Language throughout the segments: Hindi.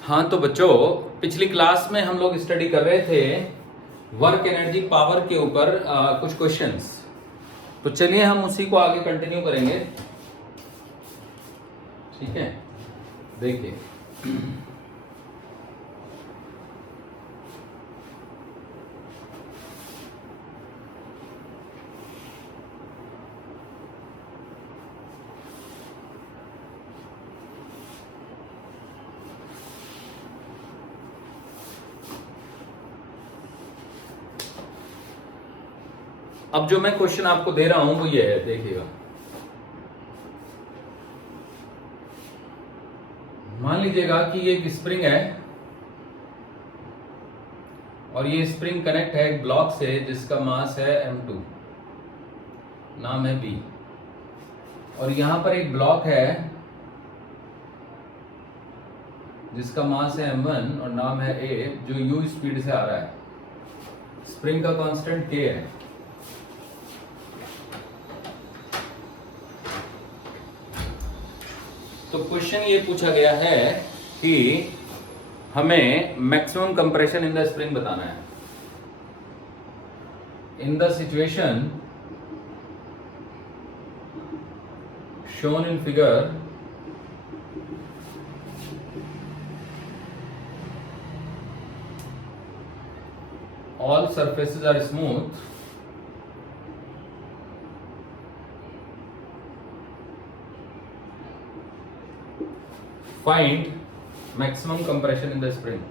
हाँ तो बच्चों, पिछली क्लास में हम लोग स्टडी कर रहे थे वर्क एनर्जी पावर के ऊपर कुछ क्वेश्चंस। तो चलिए हम उसी को आगे कंटिन्यू करेंगे। ठीक है, देखिए अब जो मैं क्वेश्चन आपको दे रहा हूं वो ये है, देखिएगा। मान लीजिएगा कि ये एक स्प्रिंग है और ये स्प्रिंग कनेक्ट है एक ब्लॉक से जिसका मास है m2, नाम है B। और यहां पर एक ब्लॉक है जिसका मास है m1 और नाम है A, जो u स्पीड से आ रहा है। स्प्रिंग का कांस्टेंट K है। तो क्वेश्चन ये पूछा गया है कि हमें maximum compression in the spring बताना है। In the situation shown in figure, all surfaces are smooth find maximum compression in the spring।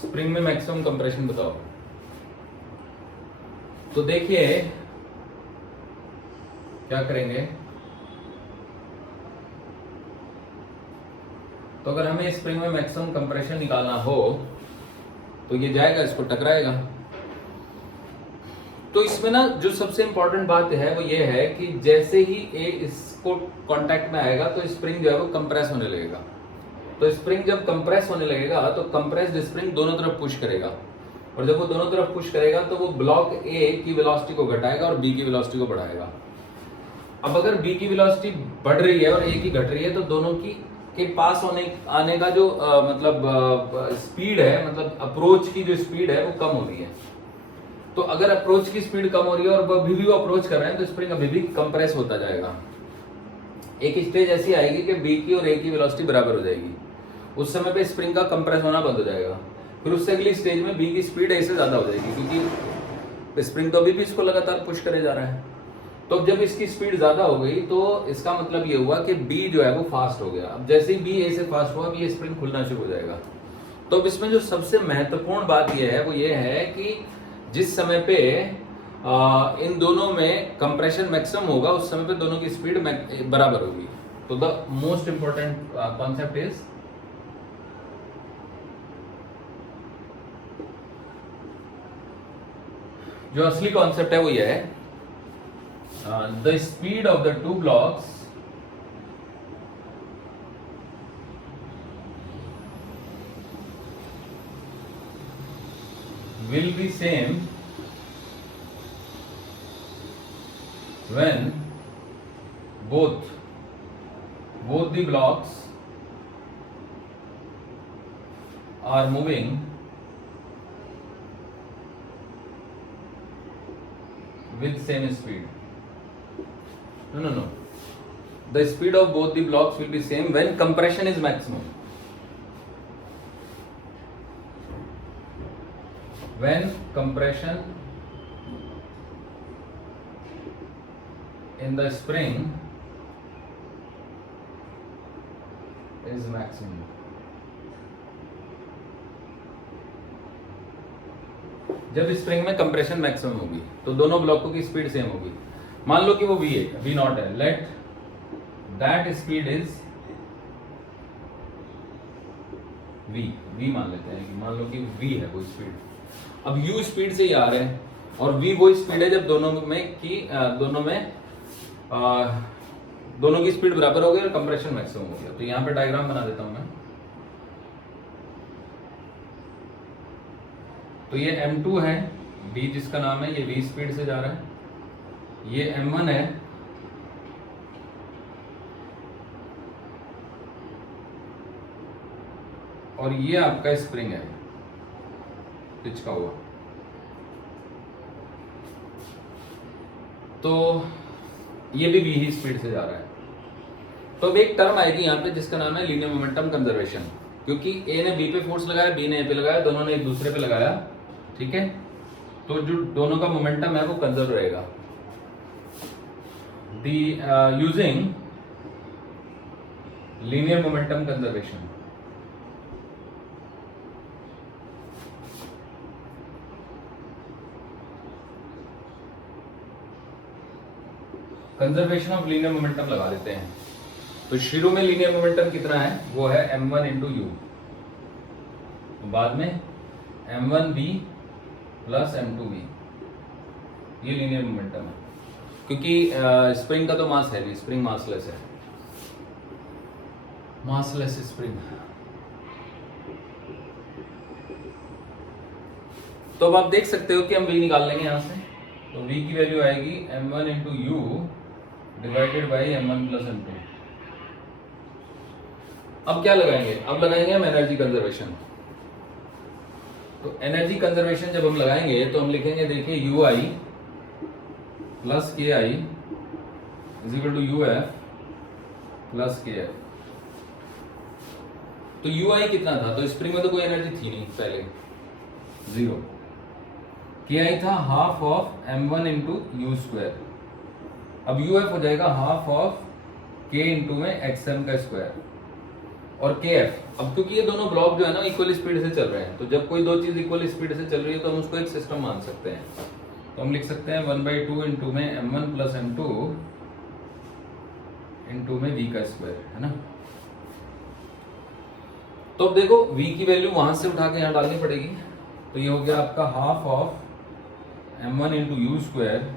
Spring में मैक्सिमम कंप्रेशन बताओ। तो देखिए क्या करेंगे। तो अगर हमें स्प्रिंग में मैक्सिमम कंप्रेशन निकालना हो तो ये जाएगा, इसको टकराएगा। तो इसमें ना जो सबसे इंपॉर्टेंट बात है वो ये है कि जैसे ही ए इसको कांटेक्ट में आएगा तो स्प्रिंग जो है वो कंप्रेस होने लगेगा। तो स्प्रिंग जब कंप्रेस होने लगेगा तो कंप्रेस्ड स्प्रिंग दोनों तरफ पुश करेगा, और जब वो दोनों तरफ पुश करेगा तो वो ब्लॉक ए की वेलोसिटी को घटाएगा और बी की वेलोसिटी को बढ़ाएगा। अब अगर बी की वेलोसिटी बढ़ रही है और ए की घट रही है तो दोनों की के पास आने का जो स्पीड है, मतलब अप्रोच की जो स्पीड है वो कम हो रही है। तो अगर अप्रोच की स्पीड कम हो रही है और अभी भी वो अप्रोच कर रहे हैं तो स्प्रिंग अभी भी कंप्रेस होता जाएगा। एक स्टेज ऐसी आएगी कि बी की और ए की वेलोसिटी बराबर हो जाएगी। उस समय पे स्प्रिंग का कंप्रेस होना बंद हो जाएगा। फिर उससे अगली स्टेज में बी की स्पीड ए से ज्यादा हो जाएगी, क्योंकि स्प्रिंग तो अभी भी इसको लगातार पुश करे जा रहा है। तो जब इसकी स्पीड ज्यादा हो गई तो इसका मतलब ये हुआ कि बी जो है वो फास्ट हो गया। अब जैसे ही बी ए से फास्ट हुआ, ये स्प्रिंग खुलना शुरू हो जाएगा। तो अब इसमें जो सबसे महत्वपूर्ण बात यह है वो ये है कि जिस समय पे इन दोनों में कंप्रेशन मैक्सिमम होगा उस समय पे दोनों की स्पीड बराबर होगी। तो the most important concept is, जो असली कॉन्सेप्ट है वो ये है, the speed of the two blocks will be same when both the blocks are moving with same speed. No. The speed of both the blocks will be same when compression is maximum. When compression in the spring is maximum. जब स्प्रिंग में कंप्रेशन मैक्सिमम होगी तो दोनों ब्लॉकों की स्पीड सेम होगी। मान लो कि वो v नॉट है, let that speed is v मान लेते हैं कि मान लो कि v है वो स्पीड। अब u स्पीड से ही आ रहे हैं और v वो स्पीड है जब दोनों की स्पीड बराबर हो गई और कंप्रेशन मैक्सिमम हो गया। तो यहाँ पे डायग्राम बना देता हूं मैं। तो ये m2 है, b जिसका नाम है, ये v स्पीड से जा रहा है, ये m1 है, और ये आपका स्प्रिंग है पिचका हुआ। तो ये भी v ही स्पीड से जा रहा है। तो अब एक टर्म आएगी यहाँ पे जिसका नाम है लीनियर मोमेंटम कंजर्वेशन, क्योंकि ए ने बी पे फोर्स लगाया, बी ने ए पे लगाया, दोनों ने एक दूसरे पे लगाया, ठीक है। तो जो दोनों का मोमेंटम है वो कंजर्व रहेगा। Using linear momentum conservation, conservation of linear momentum लगा देते हैं। तो शुरू में लीनियर मोमेंटम कितना है, वो है m1 इंटू यू, बाद में m1b प्लस m2b, ये लीनियर मोमेंटम है। क्योंकि स्प्रिंग का तो मास है नहीं, स्प्रिंग मासलेस है, मासलेस स्प्रिंग। तो अब आप देख सकते हो कि हम v निकाल लेंगे यहां से। तो v की वैल्यू आएगी m1 into you divided by m1 plus m2। अब क्या लगाएंगे, अब लगाएंगे हम एनर्जी कंजर्वेशन। तो एनर्जी कंजर्वेशन जब हम लगाएंगे तो हम लिखेंगे, देखिए you I plus K I is equal to U F plus K F. तो यू आई कितना था, तो स्प्रिंग में तो कोई एनर्जी थी नहीं पहले, 0। के आई था half of m1 into u square. अब यू एफ हो जाएगा हाफ ऑफ के इंटू में एक्सएम का स्क्वायर, और के एफ। अब क्योंकि ये दोनों ब्लॉक जो है ना इक्वल स्पीड से चल रहे हैं, तो जब कोई दो चीज इक्वल स्पीड से चल रही है तो हम उसको एक सिस्टम मान सकते हैं। तो हम लिख सकते हैं 1/2 इंटू में m1 प्लस m2 इंटू में v का स्क्वायर, है ना। तो अब देखो v की वैल्यू वहां से उठा के यहाँ डालनी पड़ेगी। तो ये हो गया आपका half of m1 into u square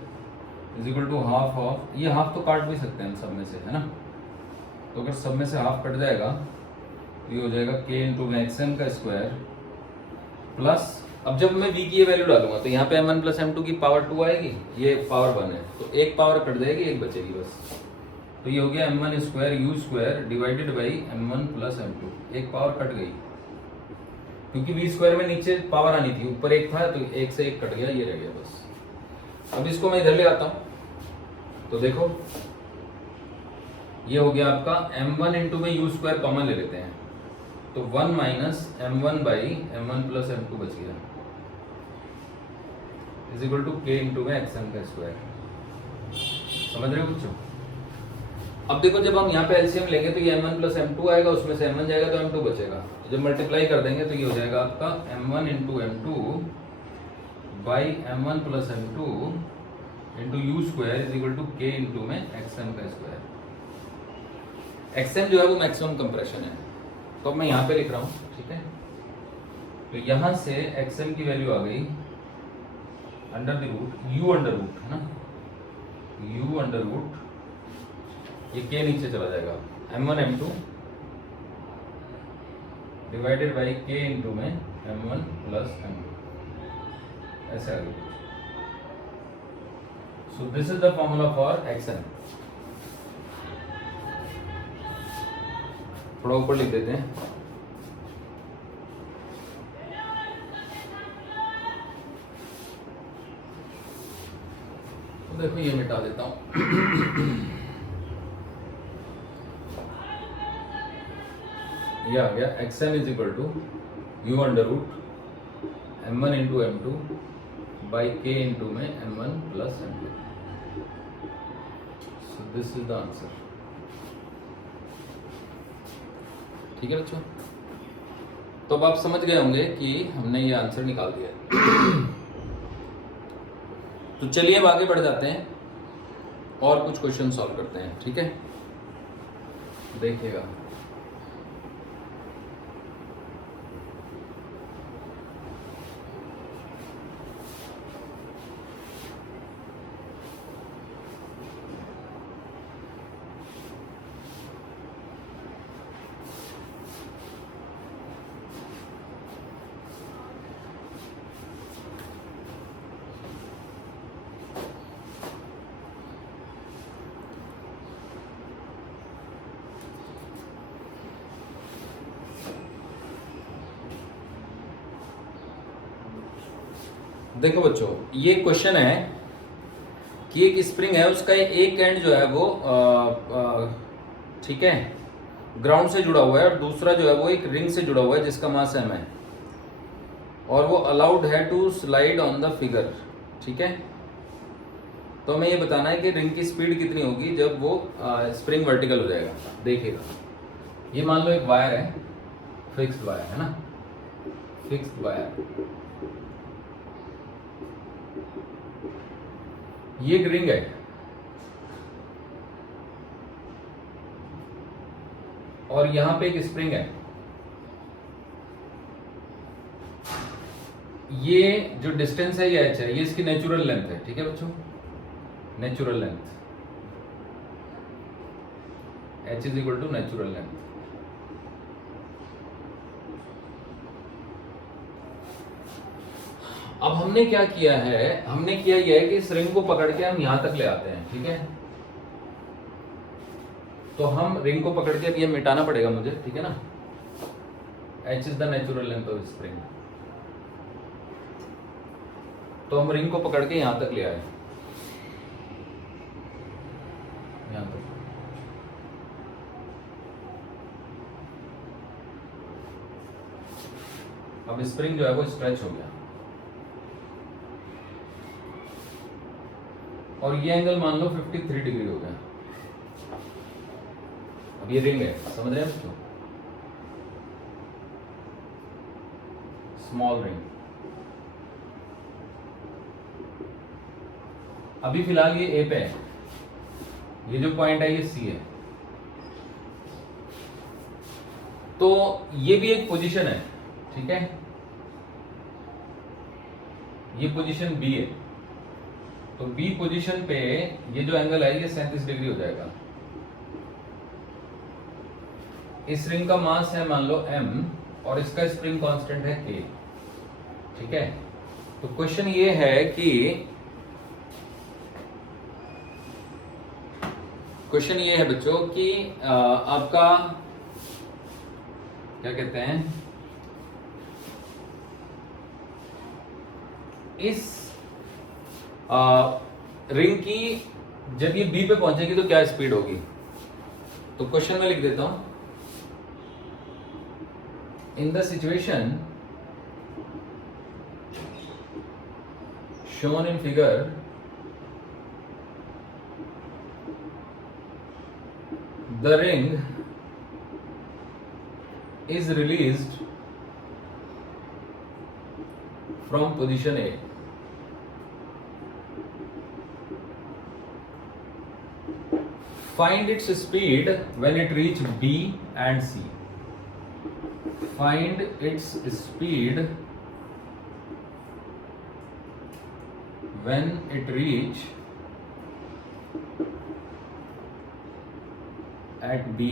is equal to half of, ये हाफ तो काट भी सकते हैं सब में से, है ना। तो अगर सब में से हाफ कट जाएगा तो ये हो जाएगा k इंटू में एक्सएम का स्क्वायर प्लस, अब जब मैं v की ये वैल्यू डालूंगा तो यहाँ पे m1 प्लस m2 की पावर 2 आएगी, ये पावर 1 है, तो एक पावर कट जाएगी, एक बचेगी बस। तो ये हो गया m1 square you square divided by m1 plus m2, एक पावर कट गई, क्योंकि v स्क्वायर में नीचे पावर आनी थी, ऊपर एक था, तो एक से एक कट गया, ये रह गया बस। अब इसको मैं इधर ले आता हूँ, तो देखो ये हो गया आपका m1 इंटू में यू स्क्वायर कॉमन ले लेते हैं, तो 1 minus m1 by m1 plus m2 बच गया is equal to k into में एक्सएम का स्क्वायर। समझ रहे हो बच्चों। अब देखो जब हम यहाँ पे एलसीएम लेंगे तो ये m1 प्लस m2 आएगा, उसमें से m1 जाएगा तो m2 बचेगा। जब मल्टीप्लाई कर देंगे तो ये हो जाएगा आपका m1 into m2 by m1 plus m2 into u square is equal to k into में एक्सएम का स्क्वायर। एक्सएम जो है वो मैक्सिमम कंप्रेशन है, तो अब मैं यहाँ पे लिख रहा हूँ, ठीक है। तो यहाँ से एक्सएम की वैल्यू आ गई under the root u under root, है ना, यू अंडर रूट, ये के नीचे चला जाएगा, m1 m2 divided by k into में m1 प्लस m2, ऐसे आ गई। सो this is the formula for XM. थोड़ा ऊपर लिख देते हैं, तो देखो ये मिटा देता हूं। ये आ गया x m is equal to u under root m1 into m2 by k into में m1 plus m2। So this is the answer. ठीक है बच्चों, तो अब आप समझ गए होंगे कि हमने ये आंसर निकाल दिया। तो चलिए अब आगे बढ़ जाते हैं और कुछ क्वेश्चन सॉल्व करते हैं, ठीक है। देखिएगा, देखो बच्चों, ये क्वेश्चन है कि एक स्प्रिंग है, उसका एक एंड जो है वो ठीक है ग्राउंड से जुड़ा हुआ है, और दूसरा जो है वो एक रिंग से जुड़ा हुआ है जिसका मास m है, और वो अलाउड है to slide on the figure. ठीक है, तो हमें ये बताना है कि रिंग की स्पीड कितनी होगी जब वो स्प्रिंग वर्टिकल हो जाएगा। देखिएगा, ये मान लो एक वायर है, फिक्स्ड वायर है ना, फिक्स्ड वायर, ये एक रिंग है, और यहां पे एक स्प्रिंग है। ये जो डिस्टेंस है ये h है, ये इसकी नेचुरल लेंथ है। ठीक है बच्चों, natural length, h is equal to natural length. अब हमने क्या किया है, हमने किया ये है कि इस रिंग को पकड़ के हम यहां तक ले आते हैं। ठीक है, तो हम रिंग को पकड़ के, अब ये मिटाना पड़ेगा मुझे, ठीक है ना, h is the natural length of spring. तो हम रिंग को पकड़ के यहां तक ले आए, यहां तक। अब स्प्रिंग जो है वो स्ट्रेच हो गया, और ये एंगल मान लो 53 डिग्री हो गया। अब ये रिंग है, समझ रहे हैं बच्चों, स्मॉल रिंग। अभी फिलहाल ये ए पे है, ये जो पॉइंट है ये सी है, तो ये भी एक पोजीशन है। ठीक है, ये पोजीशन बी है, तो बी पोजीशन पे ये जो एंगल है ये 37 डिग्री हो जाएगा। इस रिंग का मास है मान लो m, और इसका स्प्रिंग कांस्टेंट है k। ठीक है, तो क्वेश्चन ये है कि क्वेश्चन ये है बच्चों कि आपका क्या कहते हैं, इस रिंग की जब ये बी पे पहुंचेगी तो क्या स्पीड होगी। तो क्वेश्चन में लिख देता हूं, in the situation shown in figure, the ring is released from position A. Find its speed when it reach B and C. Find its speed when it reach at B,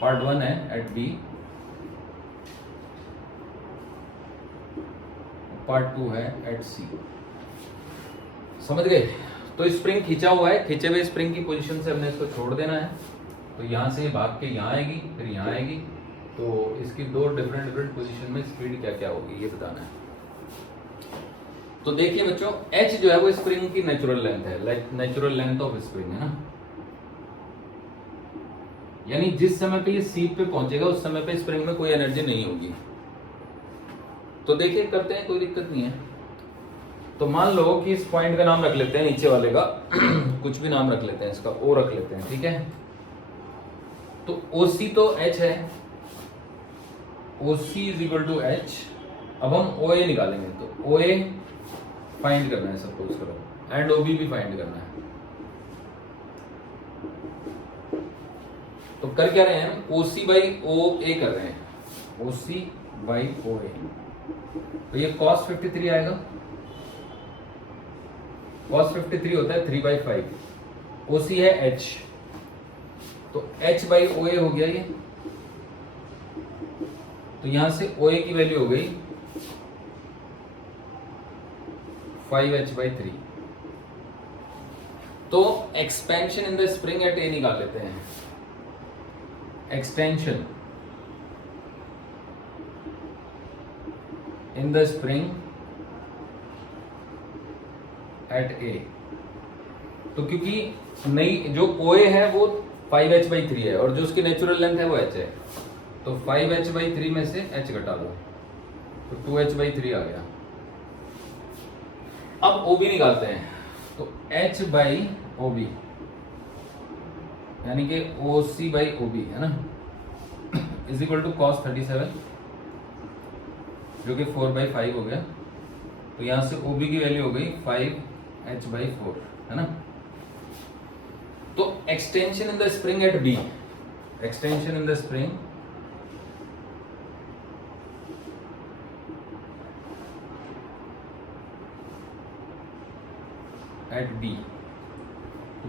part 1 है at B, पार्ट 2 है at C। समझ गए। तो स्प्रिंग खींचा हुआ है, खींचे हुए स्प्रिंग की पोजीशन से हमने इसको छोड़ देना है, तो यहां से भाग के यहां आएगी, फिर यहां आएगी, तो इसकी दो डिफरेंट पोजीशन में स्पीड क्या क्या होगी ये बताना है। तो देखिए बच्चों, h जो है वो स्प्रिंग की नेचुरल लेंथ है, नेचुरल लेंथ ऑफ स्प्रिंग है ना, यानी जिस समय पे ये सी पे पहुंचेगा उस समय पे स्प्रिंग में कोई एनर्जी नहीं होगी। तो देखिए करते हैं, कोई दिक्कत नहीं है। तो मान लो कि इस पॉइंट का नाम रख लेते हैं, नीचे वाले का कुछ भी नाम रख लेते हैं, इसका ओ रख लेते हैं। ठीक है, तो OC तो h है, OC is equal to h। अब हम OA निकालेंगे, तो OA फाइंड करना है, सपोज करो, एंड OB भी फाइंड करना है। तो कर क्या रहे हैं हम, OC बाई OA कर रहे हैं, OC बाई OA। तो ये cos 53 आएगा, cos 53 होता है 3/5, OC है h, तो h बाई OA हो गया ये, तो यहां से OA की वैल्यू हो गई 5h/3। तो expansion in the spring at A निकाल लेते हैं, extension in the spring at A. तो क्योंकि नई जो OA है वो 5h/3 है और जो उसकी नेचुरल लेंथ है वो h है, तो 5h/3 में से h घटा दो तो 2h/3 आ गया। अब OB निकालते हैं, तो h/OB यानी कि OC/OB है ना, इज इक्वल टू cos 37 जो कि 4/5 हो गया। तो यहां से OB की वैल्यू हो गई 5h/4 है ना। तो extension in the spring at B, extension in the spring at B,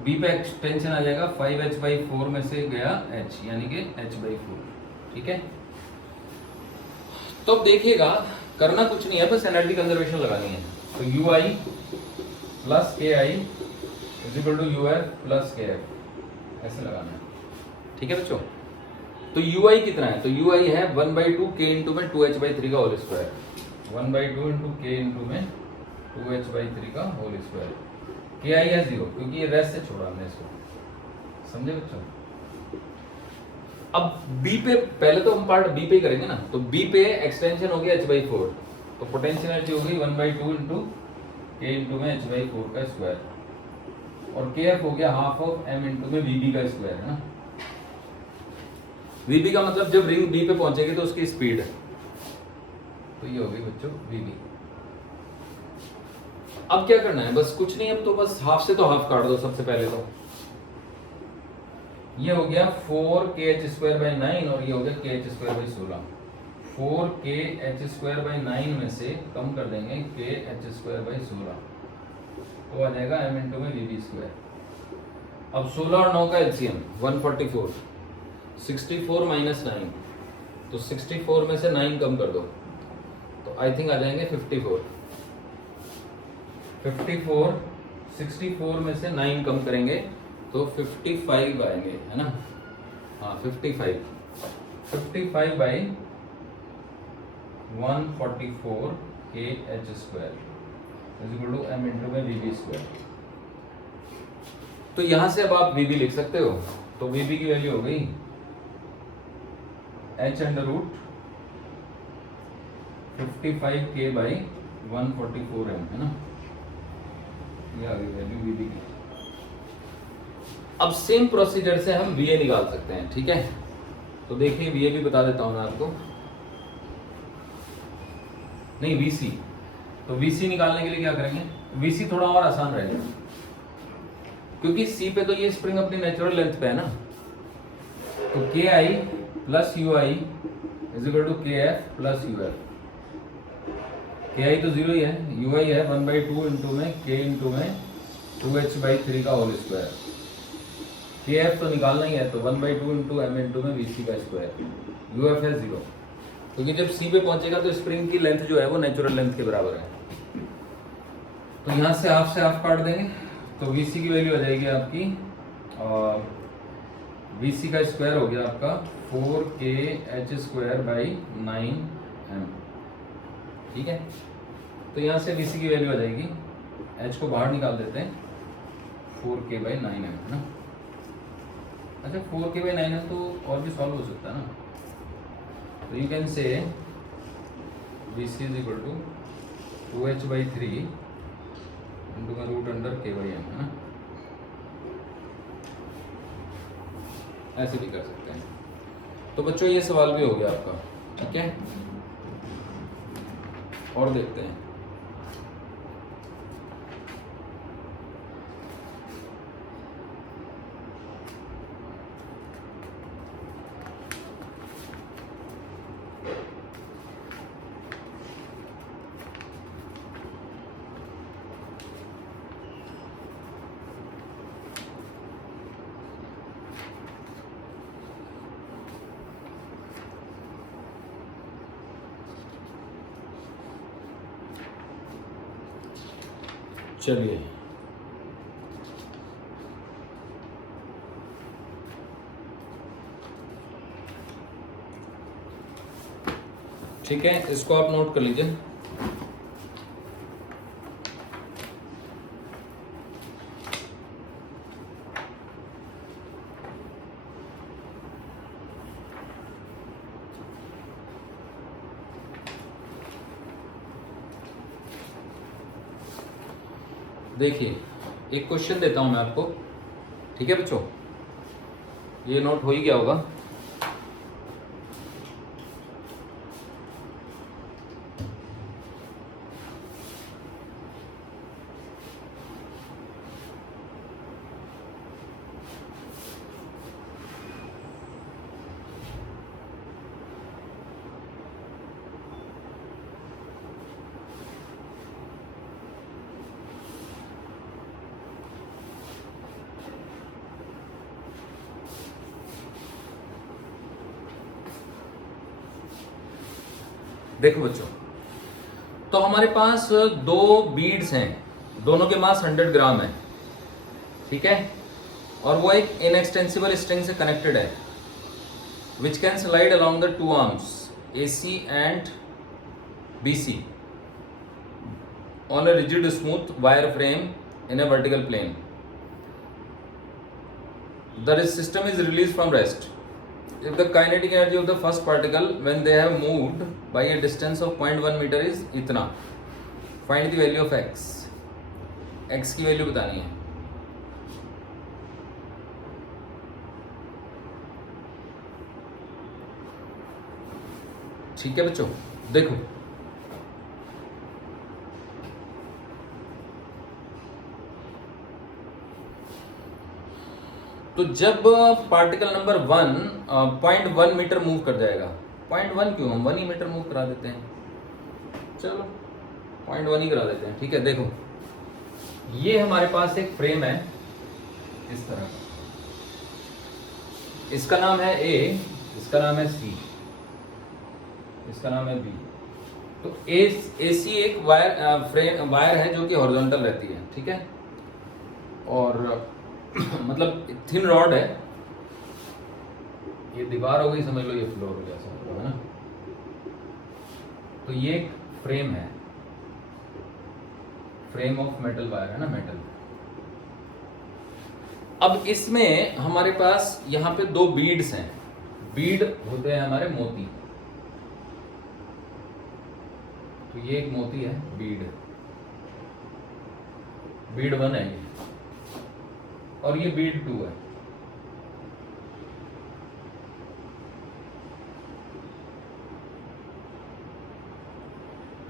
B पे एक्सटेंशन आ जाएगा 5h/4 में से गया h यानी कि h/4, ठीक है। तो अब देखिएगा करना कुछ नहीं है, बस एनर्जी कंजर्वेशन लगानी है। तो UI plus KI is equal to UF plus KF ऐसे लगाना है, ठीक है बच्चों। तो UI कितना है, तो UI है 1/2 K इंटू में 2h/3 का whole square, 1/2 into K into में 2h/3 का होल स्क्वायर। KI है 0 क्योंकि ये रेस्ट से छोड़ा हमने इसको, समझे बच्चों। अब B पे पहले तो हम पार्ट B पे ही करेंगे ना, तो B पे एक्सटेंशन हो गया h/4, तो पोटेंशियल एनर्जी हो गई 1/2 इंटू K इंटू में h/4 का स्क्वायर, और KF हो गया हाफ ऑफ M इंटू में VB का स्क्वायर है ना। VB का मतलब जब रिंग B पे पहुंचेगी तो उसकी स्पीड है, तो ये हो गई बच्चों VB। अब क्या करना है, बस कुछ नहीं, अब तो बस हाफ से तो हाफ काट दो सबसे पहले। तो ये हो गया 4kh²/9 और ये हो गया kh²/16। 4kh²/9 में से कम कर देंगे kh²/16, तो आ जाएगा m इंटू में VB²। अब 16 और 9 का एलसीएम 144, 64 माइनस 9, तो 64 में से 9 कम कर दो तो आई थिंक आ जाएंगे 54। 64 में से 9 कम करेंगे तो 55 आएंगे है ना। हाँ 55 by 144 kh² is equal to m into में VB²। तो यहां से अब आप VB लिख सकते हो, तो VB की वैल्यू हो गई h√55k बाई 144m है ना, ये आ गई वैल्यू VB की। अब सेम प्रोसीजर से हम VA निकाल सकते हैं, ठीक है। तो देखिए VA भी बता देता हूं मैं आपको, नहीं VC। तो VC निकालने के लिए क्या करेंगे, VC थोड़ा और आसान रहेगा क्योंकि C पे तो ये स्प्रिंग अपनी नेचुरल लेंथ पे है ना। तो KI plus UI is equal to KF plus UF। KI तो 0 ही है, UI है 1/2 इंटू में K इंटू में 2h/3 का होल स्क्वायर। KF तो निकालना ही है, तो 1/2 इंटू M इंटू में VC का स्क्वायर। UF है 0 क्योंकि जब C पे पहुंचेगा तो स्प्रिंग की लेंथ जो है वो नेचुरल लेंथ के बराबर है। तो यहाँ से हाफ काट देंगे तो VC की वैल्यू आ जाएगी आपकी, VC का स्क्वायर हो गया आपका 4kh²/9m, ठीक है। तो यहाँ से VC की वैल्यू आ जाएगी, h को बाहर निकाल देते हैं, 4k/9m है ना। अच्छा 4k/9m तो और भी सॉल्व हो सकता है ना, तो you can say VC is equal to 2h/3 into का √k/m है ना, ऐसे भी कर सकते हैं। तो बच्चों ये सवाल भी हो गया आपका, ठीक है। और देखते हैं, चलिए ठीक है, इसको आप नोट कर लीजिए। देखिए एक क्वेश्चन देता हूं मैं आपको, ठीक है बच्चों, ये नोट हो ही गया होगा। देखो बच्चों, तो हमारे पास दो बीड्स हैं, दोनों के मास 100 ग्राम है, ठीक है, और वो एक इनएक्सटेंसिबल स्ट्रिंग से कनेक्टेड है, which can slide along the two arms AC and BC on a rigid smooth wire frame in a vertical plane. The system is released from rest if the kinetic energy of the first particle when they have moved by a distance of 0.1 meter is इतना. Find the value of x. x की वैल्यू बतानी है. ठीक है बच्चों, देखो तो जब पार्टिकल नंबर 1 0.1 मीटर मूव कर जाएगा, 0.1 क्यों, हम 1 ही मीटर मूव करा देते हैं, चलो 0.1 ही करा देते हैं, ठीक है। देखो ये हमारे पास एक फ्रेम है इस तरह का, इसका नाम है A, इसका नाम है C, इसका नाम है B। तो AC एक वायर है जो कि हॉरिजॉन्टल रहती है, ठीक है, और मतलब थिन रॉड है, ये दीवार हो गई समझ लो, ये फ्लोर हो गया समझ लो, है ना। तो ये एक फ्रेम है, फ्रेम ऑफ मेटल वायर है ना, मेटल। अब इसमें हमारे पास यहाँ पे दो बीड्स हैं, बीड होते हैं हमारे मोती, तो ये एक मोती है बीड, बीड 1 है ये, और ये बीड 2 है।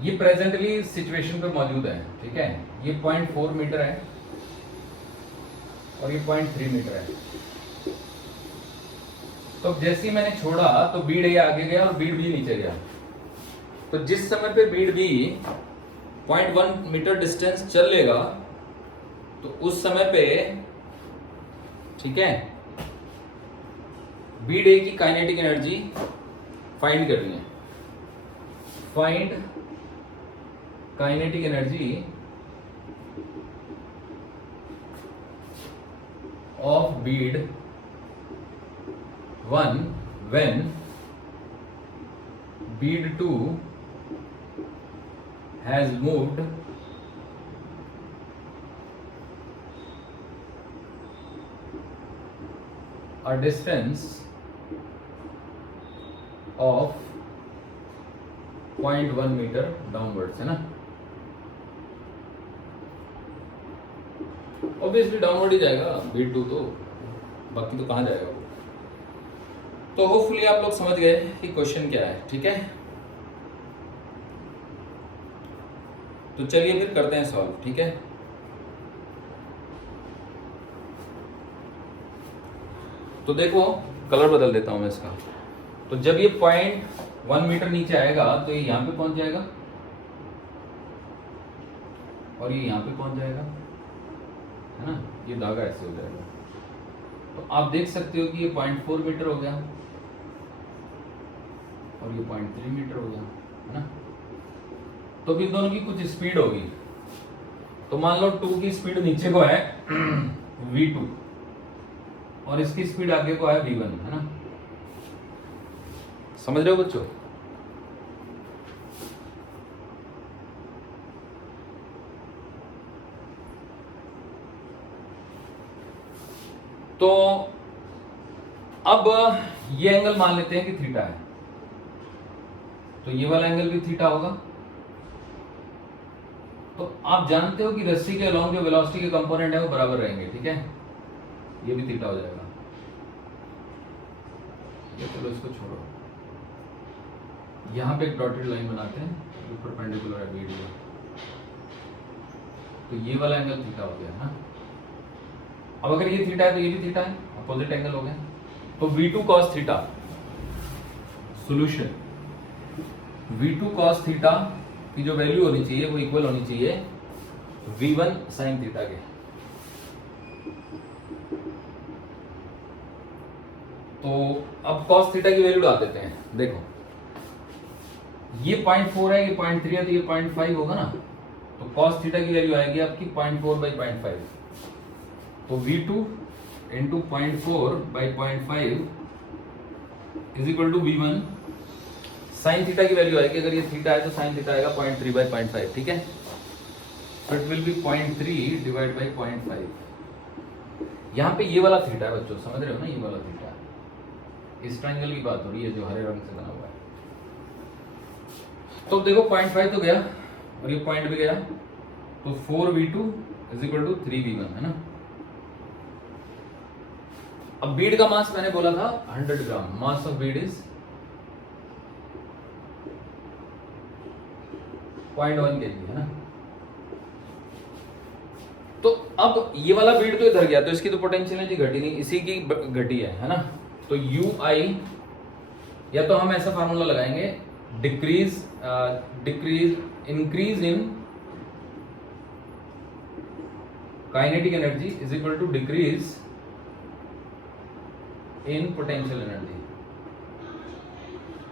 ये प्रेजेंटली सिचुएशन पे मौजूद है, ठीक है। ये 0.4 मीटर है और ये 0.3 मीटर है। तो जैसे ही मैंने छोड़ा तो बीड ये आगे गया और बीड भी नीचे गया। तो जिस समय पे बीड भी 0.1 मीटर डिस्टेंस चल लेगा तो उस समय पे, ठीक है, बीड ए की काइनेटिक एनर्जी फाइंड करनी है। Find kinetic energy of bead 1 when bead 2 has moved a distance of 0.1 metre downwards, है ना। ऑब्वियसली डाउनवर्ड ही जाएगा बीड 2, तो बाकी तो कहाँ जाएगा वो। तो होपफुली आप लोग समझ गए कि क्वेश्चन क्या है, ठीक है। तो चलिए फिर करते हैं सॉल्व, ठीक है। तो देखो कलर बदल देता हूं मैं इसका। तो जब ये 0.1 मीटर नीचे आएगा तो ये यहां पे पहुंच जाएगा और ये यहां पे पहुंच जाएगा, है ना। ये धागा ऐसे हो जाएगा। तो आप देख सकते हो कि ये 0.4 मीटर हो गया और ये 0.3 मीटर हो गया, है ना। तो भी दोनों की कुछ स्पीड होगी। तो मान लो 2 की स्पीड नीचे को है v2 और इसकी स्पीड आगे को है v1, है ना। समझ रहे हो बच्चों। तो अब ये एंगल मान लेते हैं कि थीटा है, तो ये वाला एंगल भी थीटा होगा, तो आप जानते हो कि रस्सी के अलॉन्ग जो वेलोसिटी के कंपोनेंट है वो बराबर रहेंगे, ठीक है, ये भी थीटा हो जाएगा। ये चलो इसको छोड़ो, यहाँ पे एक डॉटेड लाइन बनाते हैं जो परपेंडिकुलर है BD को, तो ये वाला एंगल थीटा हो गया ना। अब अगर ये थीटा है तो ये भी थीटा है, अपोजिट एंगल हो गया। तो V2 cos theta, solution V2 cos theta की जो वैल्यू होनी चाहिए वो इक्वल होनी चाहिए V1 sin थीटा के। तो अब cos थीटा की वैल्यू डाल देते हैं। देखो ये 0.4 है, ये 0.3 है, तो ये 0.5 होगा ना। तो cos थीटा की वैल्यू आएगी आपकी 0.4/0.5। तो V2 into 0.4/0.5 is equal to V1 sine theta की वैल्यू आएगी, अगर ये थीटा है तो साइन थीटा आएगा 0.3/0.5, ठीक है। तो it will be 0.3 divide by 0.5। यहाँ पे ये वाला थीटा है बच्चों, समझ रहे हो ना, ये वाला थीटा है। इस ट्रायंगल की बात हो रही है जो हरे रंग से बना हुआ है। तो देखो 0.5 तो गया और ये पॉइंट भी गया, तो 4V2 is equal to 3V1 है ना। अब बीड का मास मैंने बोला था 100 gram, mass of bead is 0.1 kg है ना। तो अब ये वाला बीड तो इधर गया, तो इसकी तो पोटेंशियल एनर्जी घटी नहीं, इसी की घटी है ना। तो UI, या तो हम ऐसा फार्मूला लगाएंगे, increase in kinetic energy is equal to decrease in potential energy.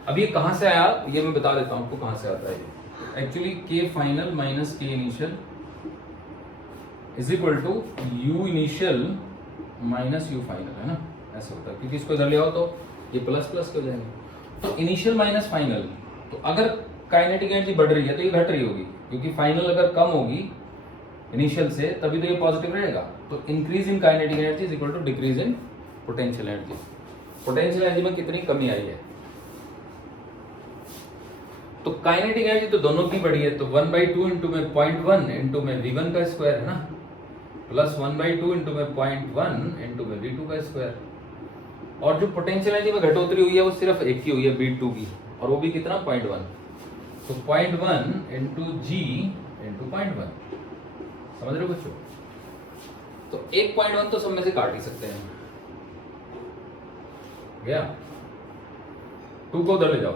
अब ये कहां से आया ये मैं बता देता हूं आपको कहां से आता है ये। Actually K final minus K initial is equal to U initial minus U final है ना, ऐसा होता है, क्योंकि इसको इधर ले आओ तो ये प्लस प्लस हो जाएंगे। तो इनिशियल माइनस फाइनल, तो अगर काइनेटिक एनर्जी बढ़ रही है तो ये घट रही होगी, क्योंकि फाइनल अगर कम होगी इनिशियल से तभी तो ये पॉजिटिव रहेगा। तो increase in kinetic energy is equal to decrease in potential energy. Potential energy में कितनी कमी आई है, तो काइनेटिक एनर्जी तो दोनों की बढ़ी है, तो 1/2 इंटू में 0.1 इंटू में V1 का स्क्वायर है ना, प्लस 1/2 इंटू में 0.1 इंटू में V2 का स्क्वायर। और जो पोटेंशियल एनर्जी में घटोतरी हुई है वो सिर्फ एक ही हुई है B2 की, और वो भी कितना 0.1। तो 0.1 इंटू G इंटू 0.1, समझ रहे हो बच्चों। तो 1.1 तो सब में से काट ही सकते हैं, गया 2 को उधर ले जाओ,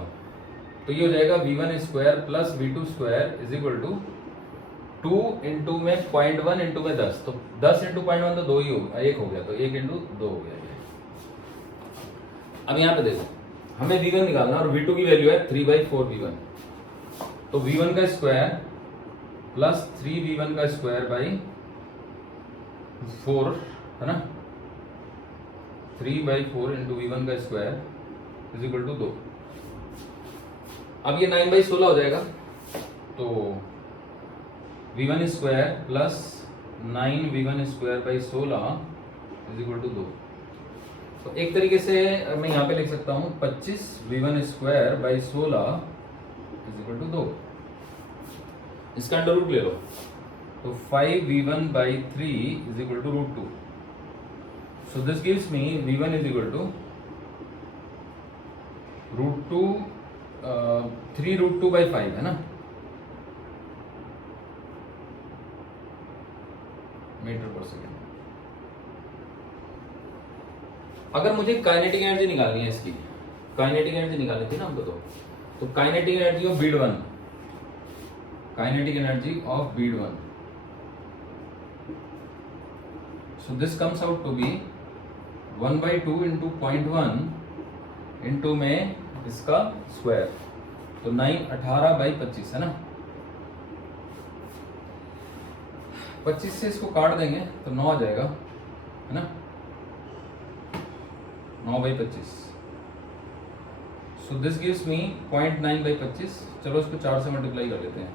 तो ये हो जाएगा V1 square plus V2 square is equal to 2 into में 0.1 इंटू में 10, तो 10 इंटू 0.1 तो 2 ही हो गया, 1 हो गया, तो 1 इंटू 2 हो गया। अब यहाँ पे देखो हमें V1 निकालना और V2 की वैल्यू है 3/4 V1, तो V1 का स्क्वायर प्लस 3V1 का स्क्वायर बाई 4 है ना, 3/4 इंटू V1 का स्क्वायर इज इक्वल टू 2। अब ये 9/16 हो जाएगा, तो V1 square plus 9V1 square by 16 is equal to 2। तो एक तरीके से मैं यहाँ पे लिख सकता हूँ 25V1 square by 16 is equal to 2। इसका अंडर रूट ले लो, तो 5V1 by 3 is equal to √2। So this gives me V1 is equal to √2 3√2/5 है ना, मीटर पर सेकेंड। अगर मुझे काइनेटिक एनर्जी निकालनी है, इसकी काइनेटिक एनर्जी निकालनी थी ना हमको, तो kinetic energy of bead 1, kinetic energy of bead 1, so this comes out to be 1/2 into 0.1 into में इसका स्क्वायर, तो 18/25 है ना। 25 से इसको काट देंगे तो 9 आ जाएगा है ना, 9/25। सो दिस गिव्स मी 0.9/25। चलो इसको 4 से मल्टीप्लाई कर लेते हैं,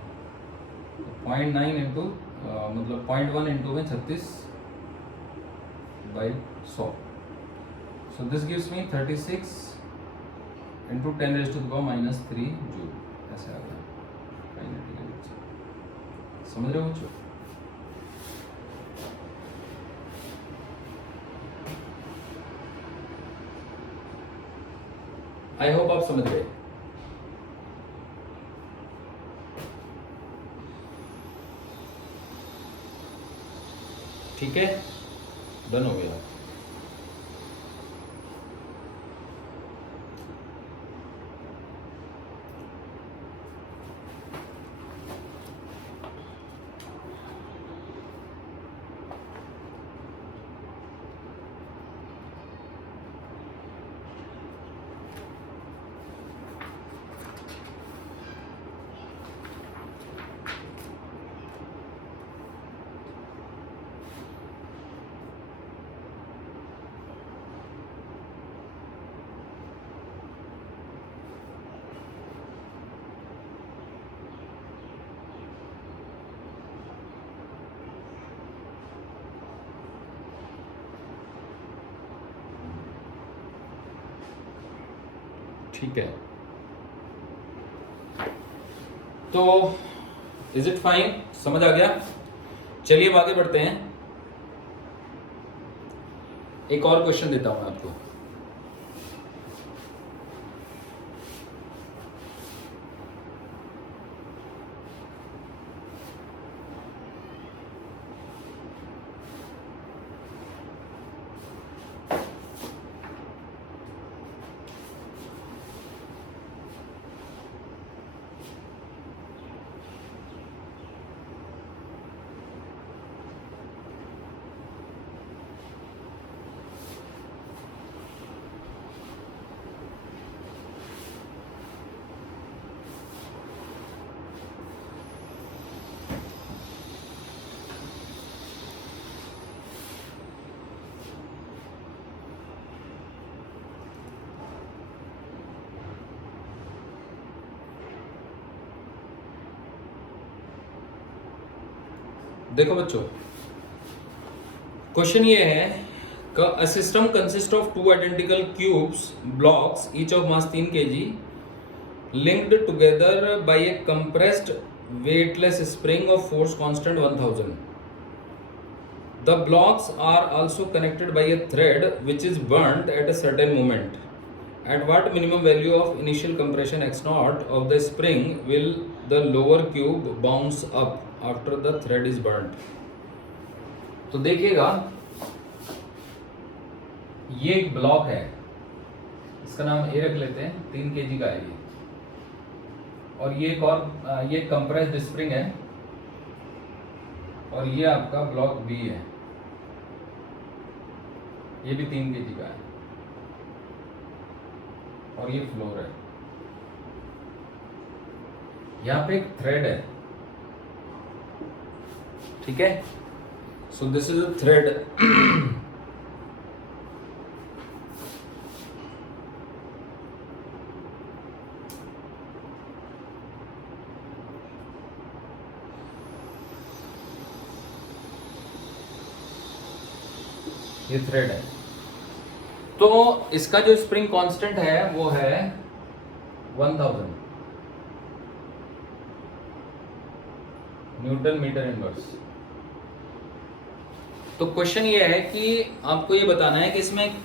तो 0.9 इंटू मतलब 0.1 इंटू में 36/100। सो this gives me 36 into 10⁻³ joule, ऐसे आ गया काइनेटिक एनर्जी। समझ रहे हो बच्चों? आई होप आप समझ गए। ठीक है, डन हो गया। ठीक है, तो इज इट फाइन? समझ आ गया? चलिए अब आगे बढ़ते हैं। एक और क्वेश्चन देता हूं मैं आपको। देखो बच्चों, क्वेश्चन ये है कि a system consists of two identical cubes blocks each of mass 3 kg linked together by a compressed weightless spring of force constant 1000. The blocks are also connected by a thread which is burnt at a certain moment. At what minimum value of initial compression x naught of the spring will the lower cube bounce up after the thread is burnt? तो देखिएगा, ये एक ब्लॉक है, इसका नाम ए रख लेते हैं, 3 kg का है ये, और ये एक और ये कंप्रेस्ड स्प्रिंग है, और ये आपका ब्लॉक बी है, ये भी 3 kg का है, और ये फ्लोर है। यहां पे एक थ्रेड है, ठीक है? सो दिस इज अ थ्रेड। ये थ्रेड है, तो इसका जो स्प्रिंग कांस्टेंट है वो है 1000 न्यूटन मीटर इनवर्स। तो क्वेश्चन ये है कि आपको ये बताना है कि इसमें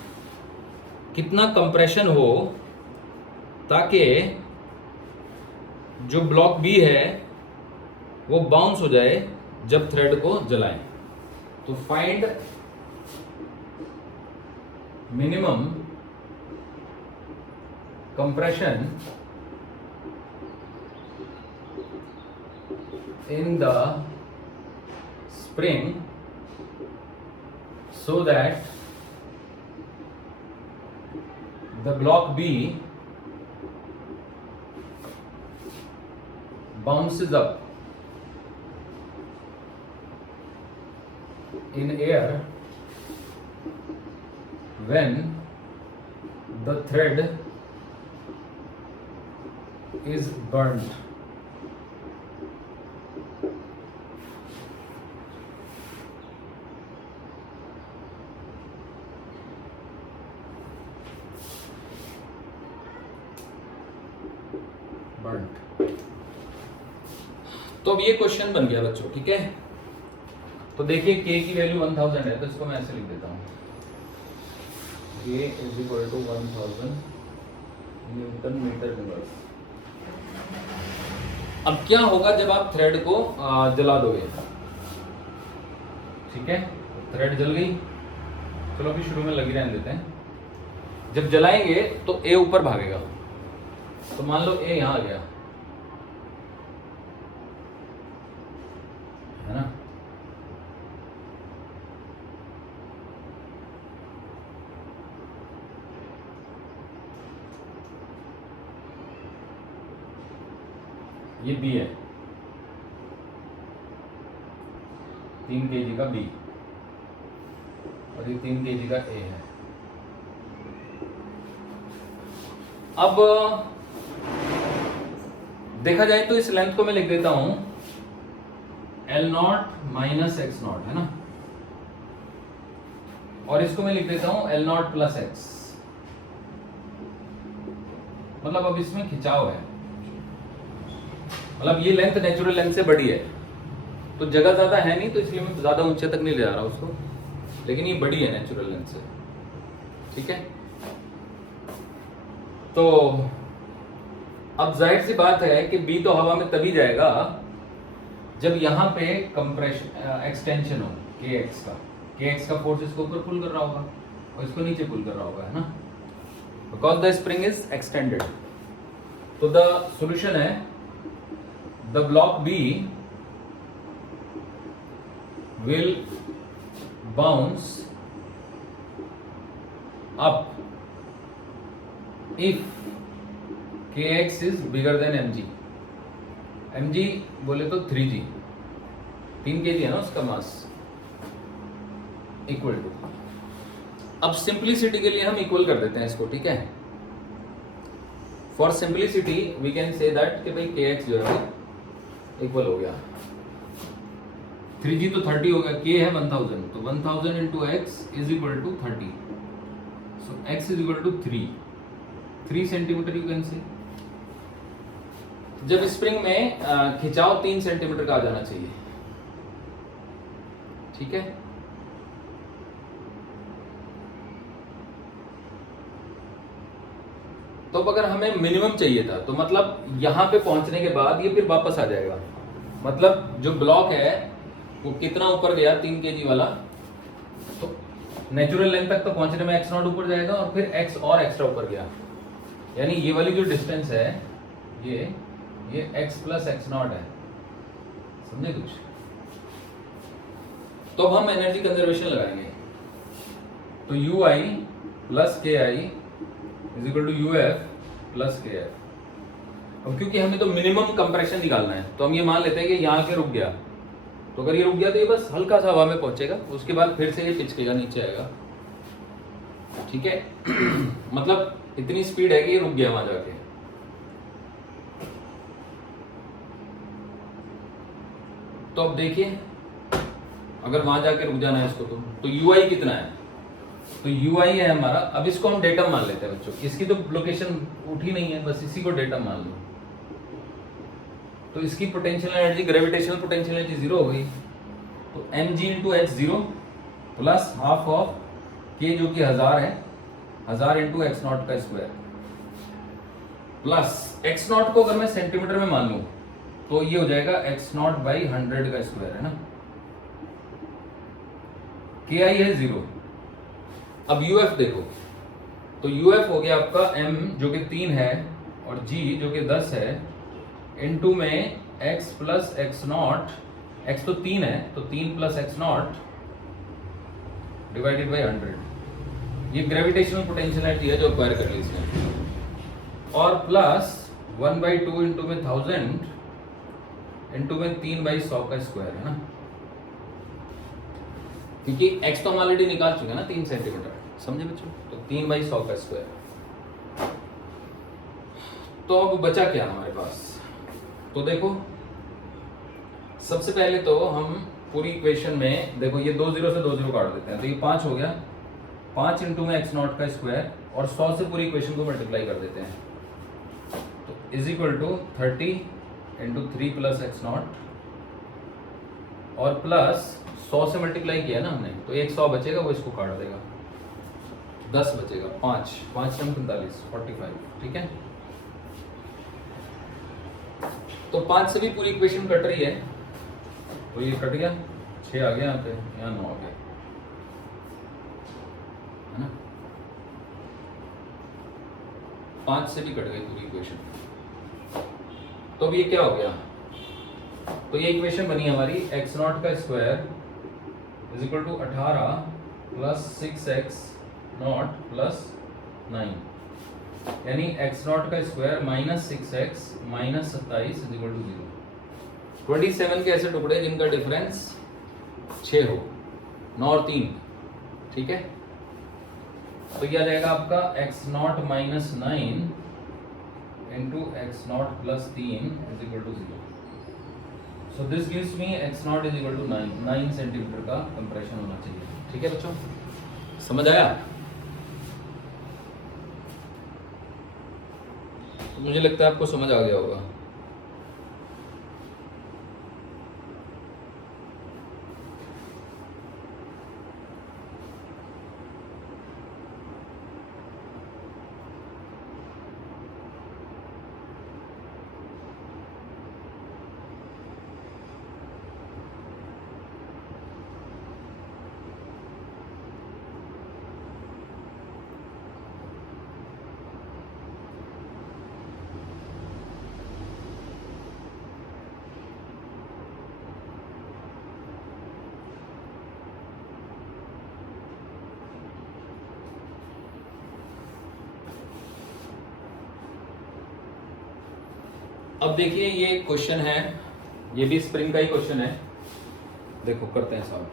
कितना कंप्रेशन हो ताकि जो ब्लॉक बी है वो बाउंस हो जाए जब थ्रेड को जलाएं। तो find minimum compression in the spring so that the block B bounces up in air when the thread is burned. तो अब ये क्वेश्चन बन गया बच्चों, ठीक है। तो देखिए k की वैल्यू 1000 है, तो इसको मैं ऐसे लिख देता हूँ, k is equal to 1000 newton metre inverse. अब क्या होगा जब आप थ्रेड को जला दोगे, ठीक है, थ्रेड जल गई, चलो अभी शुरू में लगी रहने देते हैं। जब जलाएंगे तो A ऊपर भागेगा, तो मान लो A यहां आ गया, है ना। ये B है, 3 kg का B, और ये 3 kg का A है। अब देखा जाए तो इस लेंथ को मैं लिख देता हूं L0 माइनस X0, है ना, और इसको मैं लिख देता हूं L0 प्लस X। मतलब अब इसमें खिंचाव है, मतलब ये लेंथ नेचुरल लेंथ से बड़ी है, तो जगह ज्यादा है नहीं, तो इसलिए मैं ज्यादा ऊंचे तक नहीं ले जा रहा उसको, लेकिन ये बड़ी है नेचुरल लेंथ से, ठीक है। तो अब जाहिर सी बात है कि B तो हवा में तभी जाएगा जब यहां पे कंप्रेशन एक्सटेंशन हो kx का फोर्स इसको ऊपर पुल कर रहा होगा और इसको नीचे पुल कर रहा होगा, है ना, because the spring is extended. तो द सॉल्यूशन है the block B will bounce up if kx is bigger than mg। mg बोले तो 3g, 3 kg है ना उसका मास, इक्वल टू, अब सिंप्लिसिटी के लिए हम इक्वल कर देते हैं इसको, ठीक है। For simplicity we can say that कि भाई kx जो है इक्वल हो गया 3g, तो 30 हो गया, k है 1000, तो 1000 into x is equal to 30, so x is equal to 3 centimetre you can say. जब स्प्रिंग में खिंचाव 3 सेंटीमीटर का आ जाना चाहिए, ठीक है। तो अगर हमें मिनिमम चाहिए था, तो मतलब यहां पे पहुंचने के बाद ये फिर वापस आ जाएगा, मतलब जो ब्लॉक है वो कितना ऊपर गया 3 kg वाला, तो नेचुरल लेंथ तक तो पहुंचने में x0 ऊपर जाएगा और फिर x और एक्स्ट्रा ऊपर गया, यानी ये वाली जो डिस्टेंस है ये x प्लस x0 है, समझे कुछ। तो अब हम एनर्जी कंजर्वेशन लगाएंगे, तो ui plus ki is equal to uf plus kf। अब क्योंकि हमें तो मिनिमम कंप्रेशन निकालना है, तो हम ये मान लेते हैं कि यहाँ के रुक गया, तो अगर ये रुक गया तो ये बस हल्का सा हवा में पहुंचेगा, उसके बाद फिर से ये पिचकेगा, नीचे आएगा, ठीक है। मतलब इतनी स्पीड है कि ये रुक गया वहां जाके। तो अब देखिए अगर वहां जाके रुक जाना है इसको, तो ui कितना है, तो ui है हमारा, अब इसको हम डेटम मान लेते हैं बच्चों, इसकी तो लोकेशन उठी नहीं है, बस इसी को डेटम मान लो। तो इसकी potential energy, gravitational potential energy 0 हो गई, तो mg into h 0 plus half of k जो कि 1000 है, 1000 इंटू x0 का स्क्वायर, प्लस x0 को अगर मैं सेंटीमीटर में मान लूं तो ये हो जाएगा x0 बाई 100 का स्क्वायर, है ना। ki है 0। अब uf देखो, तो uf हो गया आपका m जो कि 3 है और g जो कि 10 है, इनटू में x प्लस x0, x तो 3 है तो 3 प्लस x0 डिवाइडेड बाई 100, ये ग्रेविटेशनल पोटेंशियल एनर्जी है जो एक्वायर कर ली इसने, और प्लस 1/2 इंटू में 1000 इंटू में 3/100 का स्क्वायर, है ना, क्योंकि x तो हम ऑलरेडी निकाल चुके हैं ना 3 सेंटीमीटर, समझे बच्चों, तो 3/100 का स्क्वायर। तो अब बचा क्या हमारे पास, तो देखो सबसे पहले तो हम पूरी इक्वेशन में देखो, ये 2 0 से 2 0 काट देते हैं, तो ये 5 हो गया, 5 इंटू में x0 का स्क्वायर और 100 से पूरी इक्वेशन को मल्टीप्लाई कर देते हैं, तो is equal to 30 into 3 plus x0 और प्लस 100 से मल्टीप्लाई किया ना हमने, तो एक 100 बचेगा, वो इसको काट देगा, 10 बचेगा, 5 5 9 45 45, ठीक है। तो 5 से भी पूरी इक्वेशन कट रही है, तो ये कट गया, 6 आ गया यहाँ पे, यहाँ 9 आ गया, है ना। 5 से भी कट गई पूरी इक्वेशन। तो अब ये क्या हो गया, तो ये इक्वेशन बनी हमारी x0 का square is equal to 18 plus 6x0 plus 9, यानी x0 का square minus 6x minus 27 is equal to 0। 27 के ऐसे टुकड़े जिनका डिफरेंस 6 हो, 9 और 3, ठीक है। तो ये आ जाएगा आपका x0 minus 9 into x0 plus 3 is equal to 0। So this gives me x0 is equal to 9 centimetre का कंप्रेशन होना चाहिए, ठीक है बच्चों, समझ आया। तो मुझे लगता है आपको समझ आ गया होगा। अब देखिए ये क्वेश्चन है, ये भी स्प्रिंग का ही क्वेश्चन है, देखो करते हैं सॉल्व।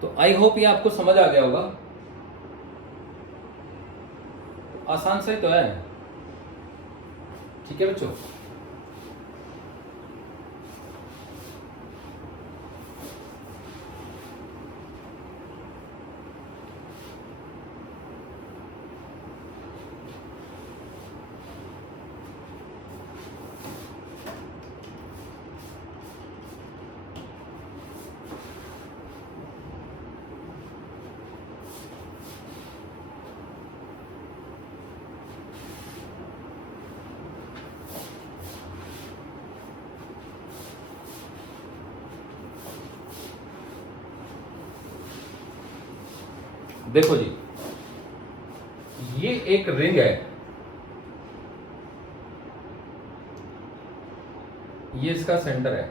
तो आई होप ये आपको समझ आ गया होगा, आसान सा ही तो है, ठीक है बच्चों। देखो जी, ये एक रिंग है, ये इसका सेंटर है,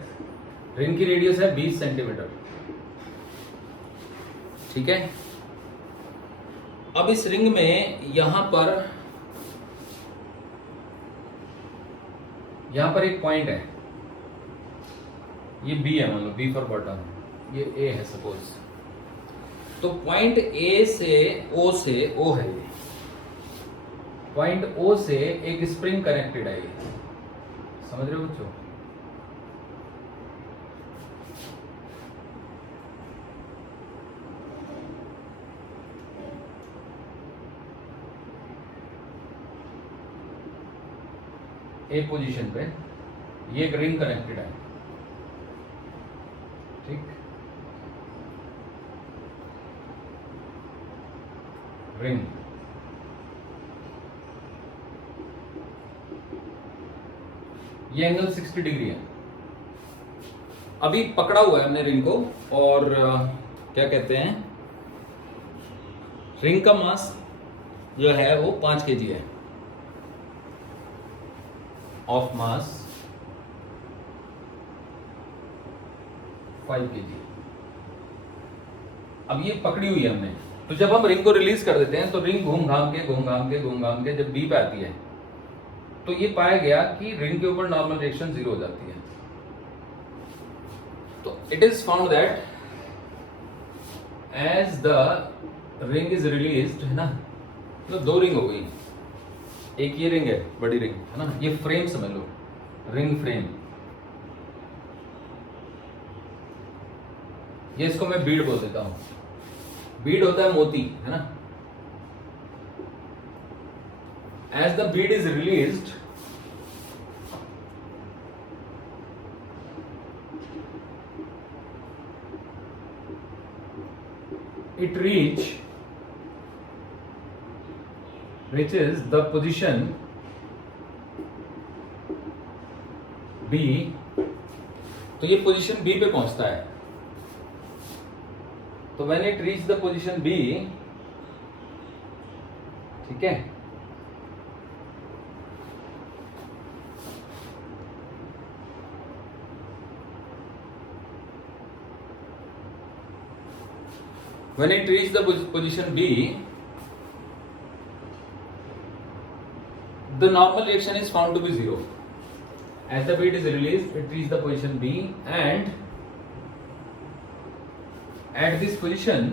रिंग की रेडियस है 20 सेंटीमीटर, ठीक है। अब इस रिंग में यहां पर एक पॉइंट है, ये बी है, मान लो बी फॉर बॉटम, ये ए है सपोज। तो पॉइंट ए से ओ है, ये पॉइंट ओ से एक स्प्रिंग कनेक्टेड है, ये समझ रहे हो बच्चों। ए पोजीशन पे ये एक रिंग कनेक्टेड है, ठीक, रिंग। ये एंगल 60 डिग्री है। अभी पकड़ा हुआ है हमने रिंग को, और क्या कहते हैं, रिंग का मास जो है वो 5 kg है, ऑफ मास 5 kg। अब ये पकड़ी हुई है हमने, तो जब हम रिंग को रिलीज कर देते हैं तो रिंग घूम घाम के जब बी पे आती है, तो ये पाया गया कि रिंग के ऊपर नॉर्मल रिएक्शन 0 हो जाती है। तो it is found that as the ring is released, है ना, मतलब 2 रिंग हो गई, एक ये रिंग है बड़ी रिंग, है ना, ये फ्रेम समझ लो, रिंग फ्रेम, ये इसको मैं बीड बोल देता हूं। बीड होता है मोती, है ना। As the bead is released, it reaches the position B, तो ये पोजीशन B पे पहुंचता है। तो when it reach the position B, ठीक है, when it reach the position B, the normal reaction is found to be 0. As the bead is released, it reaches the position B, and at this position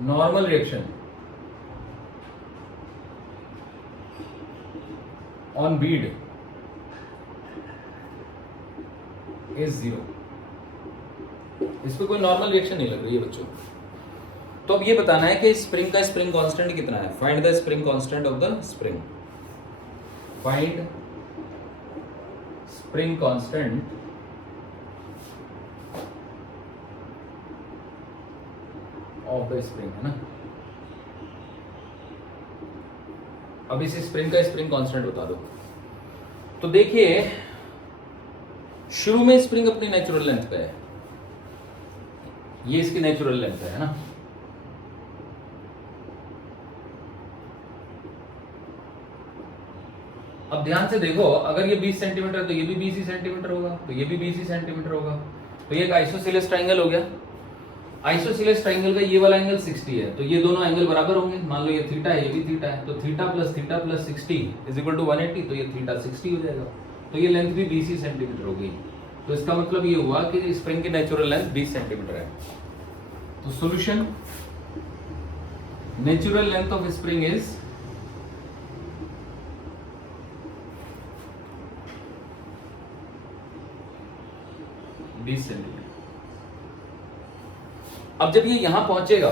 normal reaction on bead is 0. इस पे कोई नॉर्मल रिएक्शन नहीं लग रही है बच्चों। तो अब ये बताना है कि स्प्रिंग का स्प्रिंग कांस्टेंट कितना है। Find the spring constant of the spring. Find spring constant of the spring, है ना। अब इस स्प्रिंग का स्प्रिंग कांस्टेंट बता दो। तो देखिए, शुरू में स्प्रिंग अपनी नेचुरल लेंथ पे है, ये इसकी नेचुरल लेंथ है ना। अब ध्यान से देखो, अगर ये 20 सेंटीमीटर है तो ये भी 20 ही सेंटीमीटर होगा, तो ये भी 20 ही सेंटीमीटर होगा। तो ये एक आइसोसेलेस ट्राइंगल हो गया। आइसोसेलेस ट्राइंगल का ये वाला एंगल 60 है, तो ये दोनों एंगल बराबर होंगे। मान लो ये थीटा है, ये भी थीटा है, तो theta plus 60 is equal to 180, तो ये थीटा 60 हो जाएगा। तो ये लेंथ भी 20 ही सेंटीमीटर होगी। तो इसका मतलब ये हुआ कि स्प्रिंग की नेचुरल लेंथ 20 सेंटीमीटर है। तो solution, natural length of spring is 20 centimetre. अब जब ये यहां पहुंचेगा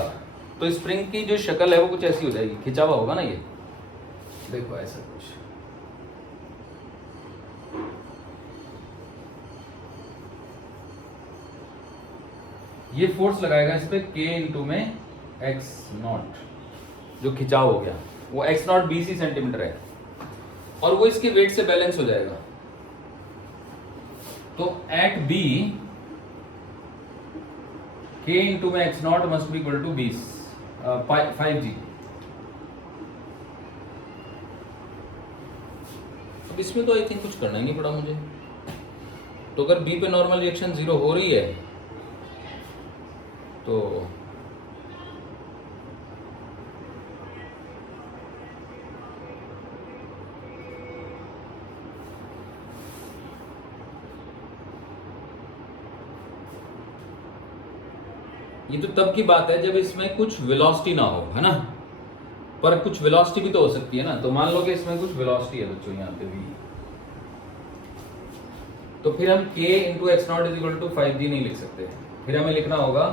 तो स्प्रिंग की जो शक्ल है वो कुछ ऐसी हो जाएगी, खिंचा हुआ होगा ना। ये देखो ऐसा कुछ, ये फोर्स लगाएगा इस पे K इंटू में x0, जो खिंचाव हो गया वो x0 20 सेंटीमीटर है, और वो इसके वेट से बैलेंस हो जाएगा। तो एट B K इंटू में x0 must be equal to 5G। अब इसमें तो आई थिंक कुछ करना ही नहीं पड़ा मुझे। तो अगर B पे नॉर्मल रिएक्शन 0 हो रही है तो ये तो तब की बात है जब इसमें कुछ वेलोसिटी ना हो, है ना। पर कुछ वेलोसिटी भी तो हो सकती है ना। तो मान लो कि इसमें कुछ वेलोसिटी है बच्चों यहाँ पे भी, तो फिर हम K into x0 is equal to 5G नहीं लिख सकते। फिर हमें लिखना होगा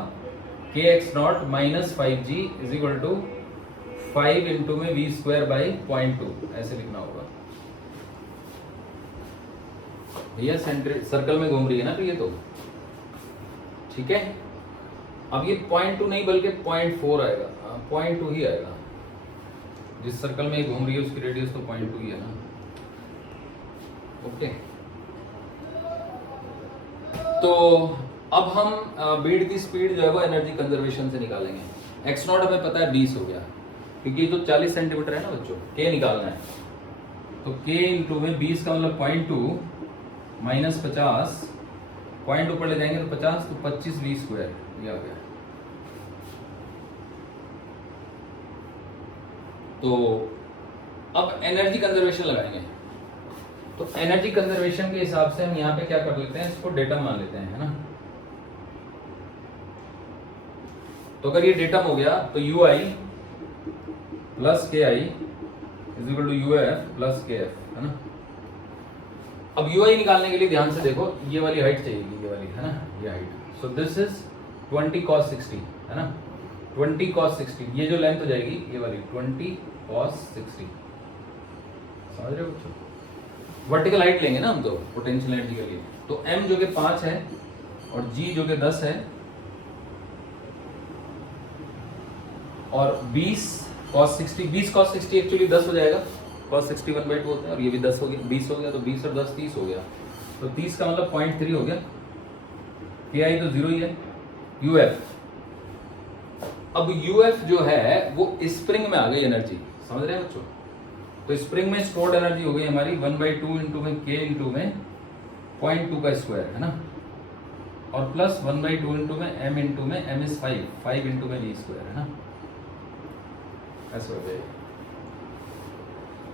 K x0 minus 5G is equal to 5 into में v स्क्वायर बाई 0.2, ऐसे लिखना होगा। भैया सर्कल में घूम रही है ना, तो ये तो ठीक है। अब ये 0.2 नहीं बल्कि 0.4 आएगा, 0.2 ही आएगा। जिस सर्कल में घूम रही है उसकी रेडियस तो 0.2 ही है ना। ओके, तो अब हम बीड की स्पीड जो है वो एनर्जी कंजर्वेशन से निकालेंगे। x0 हमें पता है 20 हो गया, क्योंकि तो 40 सेंटीमीटर है ना बच्चों। K निकालना है, तो K इंटू में 20 का मतलब 0.2 माइनस 50, पॉइंट ऊपर ले जाएंगे तो 50, तो 25 v स्क्वायर ये आ गया। तो अब एनर्जी कंजर्वेशन लगाएंगे। तो एनर्जी कंजर्वेशन के हिसाब से हम यहाँ पे क्या कर लेते हैं, इसको डेटम मान लेते हैं, है ना। तो अगर ये डेटम हो गया तो ui plus K I is equal to UF plus K F, है ना। अब ui निकालने के लिए ध्यान से देखो, ये वाली हाइट चाहिए, ये वाली, है ना, ये height. So this is 20 cos 60, है ना। 20 cos 60, ये जो लेंथ हो जाएगी ये वाली 20 cos 60, समझ रहे हो बच्चों। वर्टिकल हाइट लेंगे ना हम तो पोटेंशियल एनर्जी के लिए। तो m जो कि 5 है और g जो कि 10 है और 20 cos 60 एक्चुअली 10 हो जाएगा, cos 60 1/2 होता है और ये भी 10 हो गया, 20 हो गया, तो 20 और 10 30 हो गया, तो 30 का मतलब 0.3 हो गया, KI तो 0 ही है। UF, अब UF जो है वो स्प्रिंग में आ गई एनर्जी, समझ रहे हैं बच्चों? तो स्प्रिंग में स्टोर्ड एनर्जी हो गई हमारी 1/2 इंटू में K इंटू में 0.2 का स्क्वायर है ना, और प्लस 1/2 इंटू में M इंटू में M इज 5 इंटू में V स्क्वायर है ना, ऐसा हो जाएगा।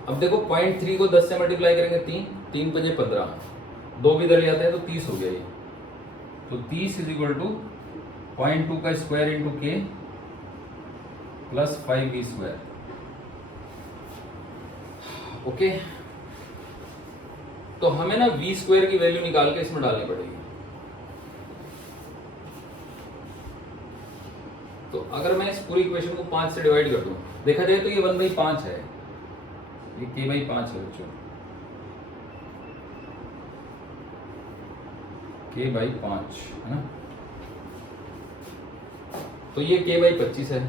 अब देखो 0.3 को 10 से मल्टीप्लाई करेंगे 3 5 15, 2 भी इधर ले आते हैं तो 30 हो गया ये, तो 30 इज इक्वल टू 0.2 का square into K plus 5V square. Okay, तो हमें ना V स्क्वायर की वैल्यू निकाल के इसमें डालनी पड़ेगी। तो अगर मैं इस पूरी इक्वेशन को 5 से डिवाइड कर दूं, देखा जाए तो ये 1/5 है, ये K/5 है बच्चों, K/5 है ना, तो ये K/25 है,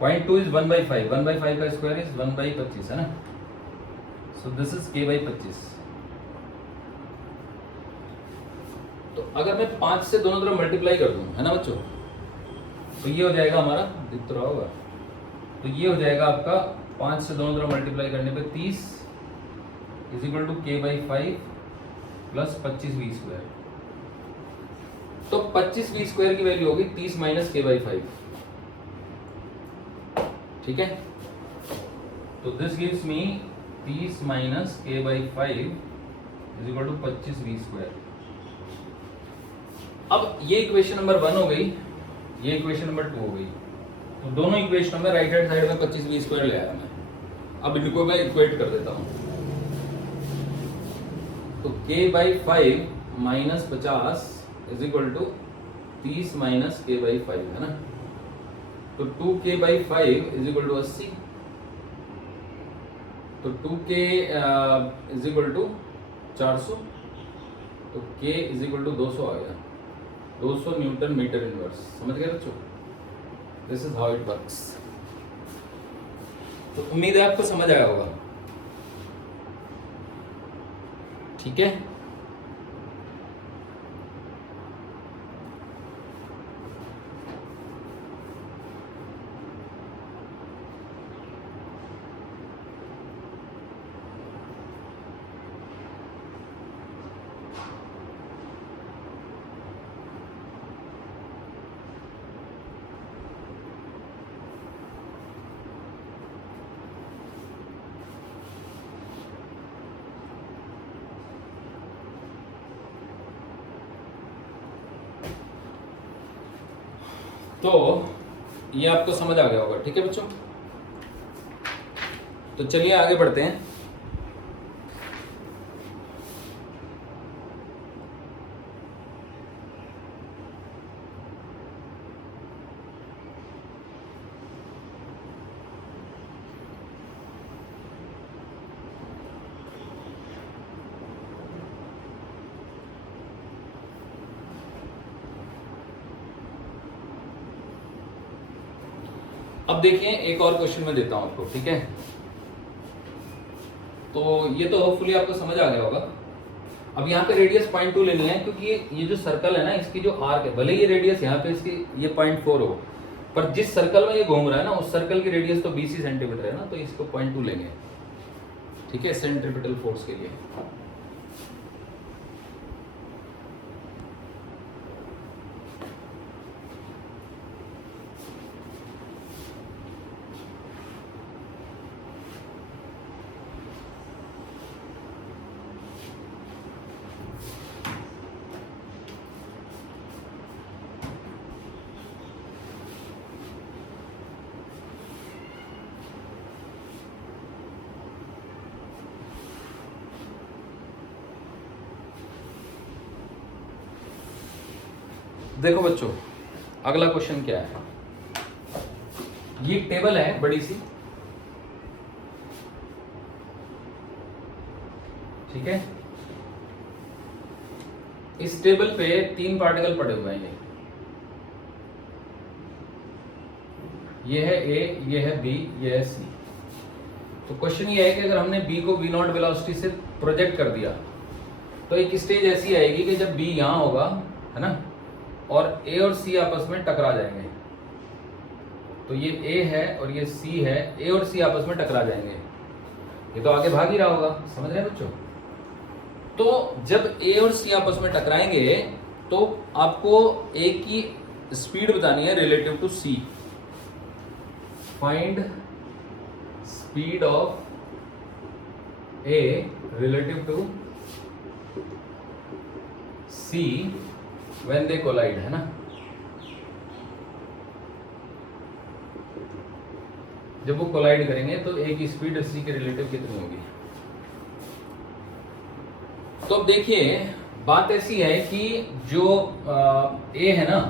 0.2 इज 1/5, 1/5 का स्क्वायर इज 1/25 है ना, सो दिस इज K/25। तो अगर मैं 5 से दोनों तरफ मल्टीप्लाई कर दूं, है ना बच्चों, तो ये हो जाएगा हमारा, दिख तो रहा होगा, तो ये हो जाएगा आपका 5 से दोनों तरफ मल्टीप्लाई करने पे 30 is equal to K/5 plus 25V square. तो 25V स्क्वायर की वैल्यू होगी 30 माइनस K/5, ठीक है, तो this gives me 30 minus K/5 is equal to 25V square. अब ये इक्वेशन नंबर 1 हो गई, ये इक्वेशन नंबर 2 हो गई, तो दोनों इक्वेशनों में राइट हैंड साइड में 25V स्क्वायर ले आया मैं। अब इनको मैं इक्वेट कर देता हूं, तो K/5 minus 50 is equal to 30 minus K/5 है ना, तो 2K/5 इज इक्वल टू 80, तो 2K इज इक्वल टू 400, तो K इज इक्वल टू 200 आ गया, 200 न्यूटन मीटर इनवर्स। समझ गए बच्चों? This is how it works. तो उम्मीद है आपको समझ आया होगा, ठीक है। तो ये आपको समझ आ गया होगा, ठीक है बच्चों। तो चलिए आगे बढ़ते हैं। अब देखिए एक और क्वेश्चन मैं देता हूं आपको, ठीक है। तो ये तो होपफुली आपको समझ आ गया होगा। अब यहाँ पे रेडियस 0.2 लेनी है, क्योंकि ये जो सर्कल है ना, इसकी जो आर्क है, भले ये रेडियस यहाँ पे इसकी ये 0.4 हो, पर जिस सर्कल में ये घूम रहा है ना, उस सर्कल की रेडियस तो 20 सेंटीमीटर है ना, तो इसको 0.2 लेंगे, ठीक है, सेंट्रीपिटल फोर्स के लिए। देखो बच्चों, अगला क्वेश्चन क्या है, ये टेबल है बड़ी सी, ठीक है, इस टेबल पे 3 पार्टिकल पड़े हुए हैं, ये है ए, ये है बी, ये है सी। तो क्वेश्चन ये है कि अगर हमने बी को v0 वेलोसिटी से प्रोजेक्ट कर दिया तो एक स्टेज ऐसी आएगी कि जब बी यहां होगा, है ना, और ए और सी आपस में टकरा जाएंगे। तो ये ए है और ये सी है, ए और सी आपस में टकरा जाएंगे। ये तो आगे भाग ही रहा होगा, समझ रहे हैं बच्चों? तो जब ए और सी आपस में टकराएंगे तो आपको ए की स्पीड बतानी है relative to c. Find speed of a relative to c when they collide, है ना। जब वो कोलाइड करेंगे तो ए की स्पीड सी के रिलेटिव कितनी होगी? तो अब देखिए, बात ऐसी है कि जो ए है ना,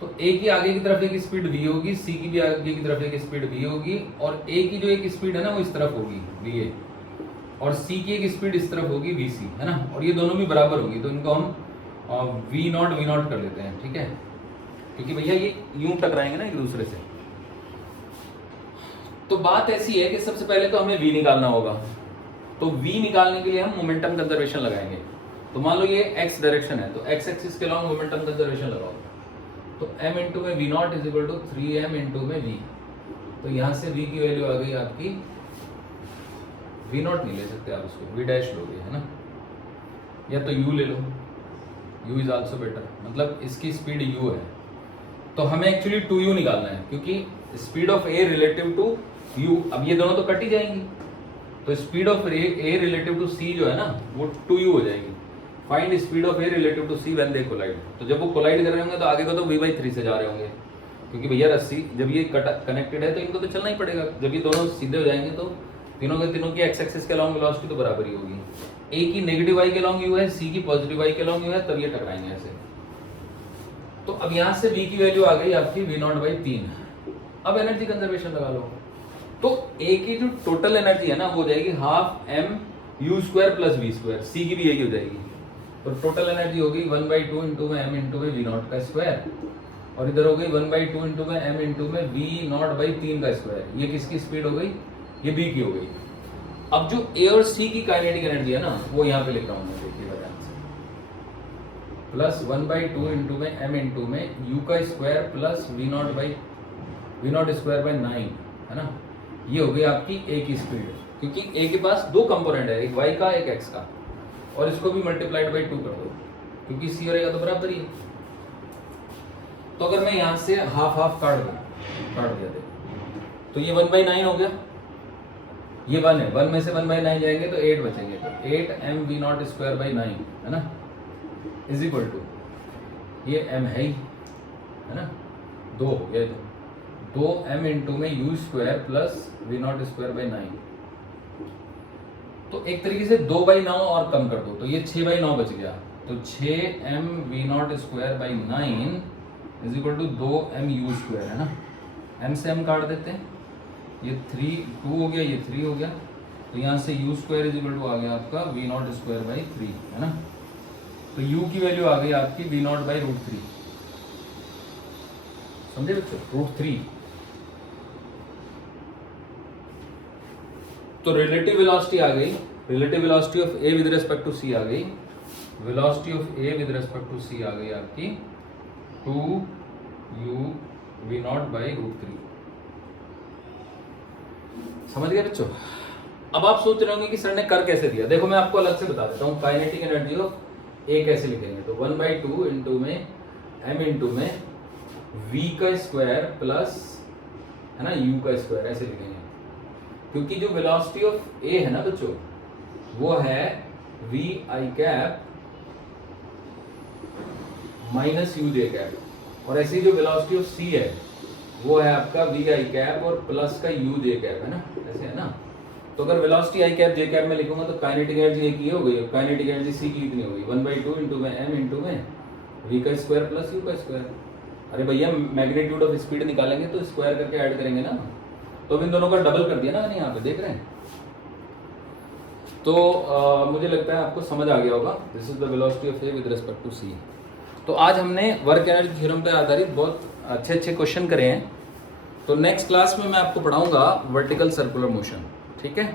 तो ए की आगे की तरफ एक स्पीड वी होगी, सी की भी आगे की तरफ एक स्पीड वी होगी, और ए की जो एक स्पीड है ना वो इस तरफ होगी वी ए, और सी की एक स्पीड इस तरफ होगी वी सी, है ना, और ये दोनों भी बराबर होगी। तो इनको हम वी नॉट कर लेते हैं, ठीक है, क्योंकि भैया ये यूं टकराएंगे ना एक दूसरे से। तो बात ऐसी है कि सबसे पहले तो हमें v निकालना होगा। तो v निकालने के लिए हम मोमेंटम कंजर्वेशन लगाएंगे। तो मान लो ये x डायरेक्शन है, तो x एक्सिस के अलॉन्ग मोमेंटम कंजर्वेशन लगाओ। तो m इंटू में v0 is equal to 3m into में v। तो यहां से v की वैल्यू आ गई आपकी, v0 नहीं ले सकते आप इसको, v डैश लोगे, है ना, या तो u ले लो, u इज आल्सो बेटर, मतलब इसकी स्पीड u है। तो हमें एक्चुअली 2u निकालना है, क्योंकि speed of a relative to u, अब ये दोनों तो कट ही जाएंगी, तो speed of a relative to c जो है ना वो 2u हो जाएगी। Find speed of a relative to c when they collide. तो जब वो कोलाइड कर रहे होंगे तो आगे को तो v/3 से जा रहे होंगे, क्योंकि भैया रस्सी जब ये कनेक्टेड है तो इनको तो चलना ही पड़ेगा। जब ये दोनों सीधे हो जाएंगे तो तीनों की x एक्सिस के अलॉन्ग वेलोसिटी तो बराबर ही होगी। a की नेगेटिव y के अलॉन्ग u है, c की पॉजिटिव y के अलॉन्ग u है, तब ये टकराएंगे ऐसे। तो अब यहां से v की वैल्यू आ गई आपकी v0/3। अब एनर्जी कंजर्वेशन लगा लो। तो A की जो टोटल एनर्जी है ना वो हो जाएगी half m u² plus v², C की भी यही हो जाएगी। तो टोटल एनर्जी होगी 1/2 इंटू में m इंटू में v0 का स्क्वायर, और इधर हो गई 1/2 इंटू में m इंटू में v0/3 का स्क्वायर। ये किसकी स्पीड हो गई? ये B की हो गई। अब जो A और C की काइनेटिक एनर्जी है ना वो यहाँ पे लिख रहा हूँ मैं, देखिएगा ध्यान से, प्लस 1/2 इंटू में m इंटू में u का स्क्वायर प्लस v0/9, है ना। ये हो गई आपकी A की स्पीड, क्योंकि A के पास दो कंपोनेंट है, एक y का एक x का, और इसको भी मल्टीप्लाइड बाई 2 कर दो, क्योंकि C और A का तो बराबर ही है। तो अगर मैं यहां से हाफ हाफ काट दिया देखो, तो ये 1/9 हो गया, ये 1 है, 1 में से 1/9 जाएंगे तो 8 बचेंगे, तो 8mv0²/9, है ना, इज इक्वल टू, ये m है ही, है ना, 2 हो गया, 2m इंटू में u² प्लस v0²/9। तो एक तरीके से 2/9 और कम कर दो, तो ये 6/9 बच गया। तो 6mv0²/9 is equal to 2mu², है ना, m से m काट देते हैं, ये 2 हो गया, ये 3 हो गया, तो यहाँ से u² इज इक्वल टू आ गया आपका v0²/3, है ना। तो u की वैल्यू आ गई आपकी v0/√3, समझे बच्चों, √3। तो रिलेटिव वेलोसिटी आ गई, relative velocity of A with respect to C आ गई, velocity of A with respect to C आ गई आपकी 2uv0/√3। समझ गए बच्चों? अब आप सोच रहे होंगे कि सर ने कर कैसे दिया। देखो मैं आपको अलग से बता देता हूँ, काइनेटिक एनर्जी ऑफ A कैसे लिखेंगे। तो 1/2 इंटू में m इंटू में v का स्क्वायर प्लस, है ना, u का स्क्वायर, ऐसे लिखेंगे, क्योंकि जो वेलोसिटी ऑफ A है ना बच्चों वो है vi cap minus uj cap, और ऐसी जो वेलोसिटी ऑफ C है वो है आपका vi कैप और प्लस का uj कैप, है ना, ऐसे है ना। तो अगर velocity i cap j cap में लिखूंगा तो काइनेटिक एनर्जी एक ही हो गई, काइनेटिक एनर्जी C की कितनी हो गई? 1/2 इंटू में m इंटू में v का स्क्वायर प्लस u का स्क्वायर। अरे भैया मैग्नीट्यूड ऑफ स्पीड निकालेंगे तो स्क्वायर करके ऐड करेंगे ना, तो अब इन दोनों का डबल कर दिया ना मैंने यहाँ पे, देख रहे हैं। तो मुझे लगता है आपको समझ आ गया होगा। This is the velocity of A with respect to C. तो आज हमने वर्क एनर्जी थ्योरम पे आधारित बहुत अच्छे अच्छे क्वेश्चन करे हैं। तो नेक्स्ट क्लास में मैं आपको पढ़ाऊंगा वर्टिकल सर्कुलर मोशन। ठीक है।